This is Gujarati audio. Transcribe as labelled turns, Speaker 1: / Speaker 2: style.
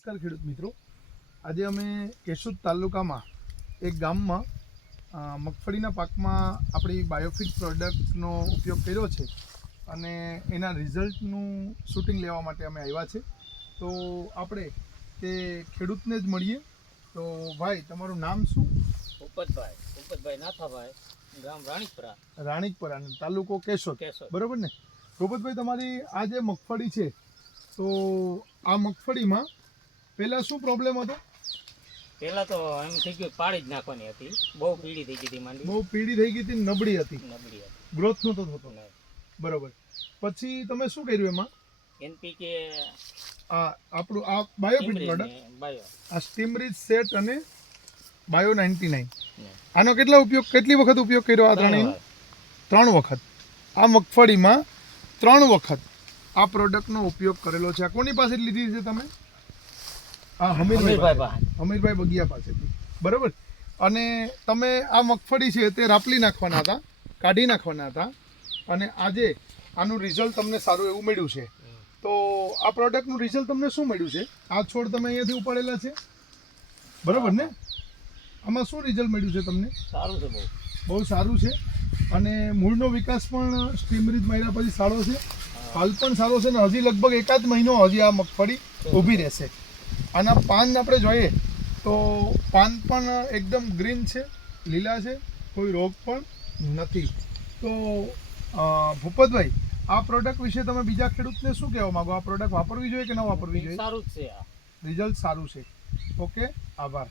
Speaker 1: નમસ્કાર ખેડૂત મિત્રો. આજે અમે કેશોદ તાલુકામાં એક ગામમાં મગફળીના પાકમાં આપણી બાયોફિટ પ્રોડક્ટનો ઉપયોગ કર્યો છે અને એના રિઝલ્ટનું શૂટિંગ લેવા માટે અમે આવ્યા છે. તો આપણે તે ખેડૂતને જ મળીએ. તો ભાઈ તમારું નામ શું?
Speaker 2: ઉપતભાઈ ઉપતભાઈ નાથાભાઈ ગામ રાણીપરા.
Speaker 1: રાણીકપરા અને તાલુકો કેશોદ.
Speaker 2: કેશોદ.
Speaker 1: બરોબર ને? ગોપતભાઈ તમારી આ જે મગફળી છે તો આ મગફળીમાં પહેલાં શું પ્રોબ્લેમ હતો?
Speaker 2: પહેલા તો એમ થઈ ગયું પાડી જ નાખવાની હતી. બહુ પીળી થઈ ગઈ હતી માંડવી
Speaker 1: બહુ પીળી થઈ ગઈ હતી નબળી હતી.
Speaker 2: નબળી હતી.
Speaker 1: ગ્રોથ નહોતો થતો. બરોબર. પછી તમે શું કર્યું એમાં?
Speaker 2: એનપીકે
Speaker 1: આ આપણું આ બાયોફિટ પ્રોડક્ટ
Speaker 2: બાયો
Speaker 1: આ સ્ટીમરીજ સેટ અને બાયો નાઇન્ટી નાઇન. આનો કેટલા ઉપયોગ કેટલી વખત ઉપયોગ કર્યો આ ત્રણેયનો? ત્રણ વખત. આ મગફળીમાં ત્રણ વખત આ પ્રોડક્ટનો ઉપયોગ કરેલો છે. આ કોની પાસે લીધી છે તમે? આ હમીરભાઈ પાસે.
Speaker 2: પાસે.
Speaker 1: બગિયા પાસેથી. બરાબર? અને તમે આ મગફળી છે તે રાપલી નાખવાના હતા કાઢી નાખવાના હતા. અને આજે આનું રિઝલ્ટ તમને સારું એવું મળ્યું છે. તો આ પ્રોડક્ટનું રિઝલ્ટ તમને શું મળ્યું છે? આ છોડ તમે અહીંયાથી ઉપાડેલા છે? બરાબર ને? આમાં શું રિઝલ્ટ મળ્યું છે તમને?
Speaker 2: સારું છે બહુ.
Speaker 1: બહુ સારું છે. અને મૂળનો વિકાસ પણ સ્ટીમરીજ માર્યા પછી સારો છે. હાલ પણ સારો છે ને હજી લગભગ એકાદ મહિનો હજી આ મગફળી ઊભી રહેશે. આના પાન આપણે જોઈએ તો પાન પણ એકદમ ગ્રીન છે લીલા છે કોઈ રોગ પણ નથી. તો ભૂપતભાઈ આ પ્રોડક્ટ વિશે તમે બીજા ખેડૂતને શું કહેવા માંગો? આ પ્રોડક્ટ વાપરવી જોઈએ કે ન વાપરવી જોઈએ?
Speaker 2: સારું છે આ.
Speaker 1: રિઝલ્ટ સારું છે. ઓકે આભાર.